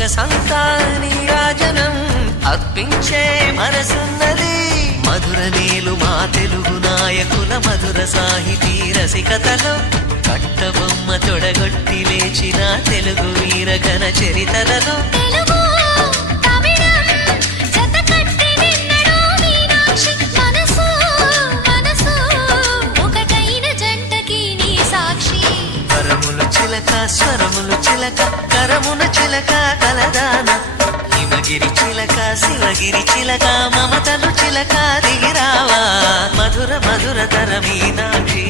సొగసంతా నీరాజనం అర్పించే మనసున్నది. మధుర నీలు మా తెలుగు నాయకుల మధుర సాహితీ రసికతలో కట్టబొమ్మ తొడగొట్టి లేచిన తెలుగు వీరగణ చరితలలో స్వరములు చిలక కరమున చిలక కలదాన హిమగిరి చిలక శివగిరి చిలక మమతలు చిలక దిగిరావా మధుర మధుర తర మీనాక్షి.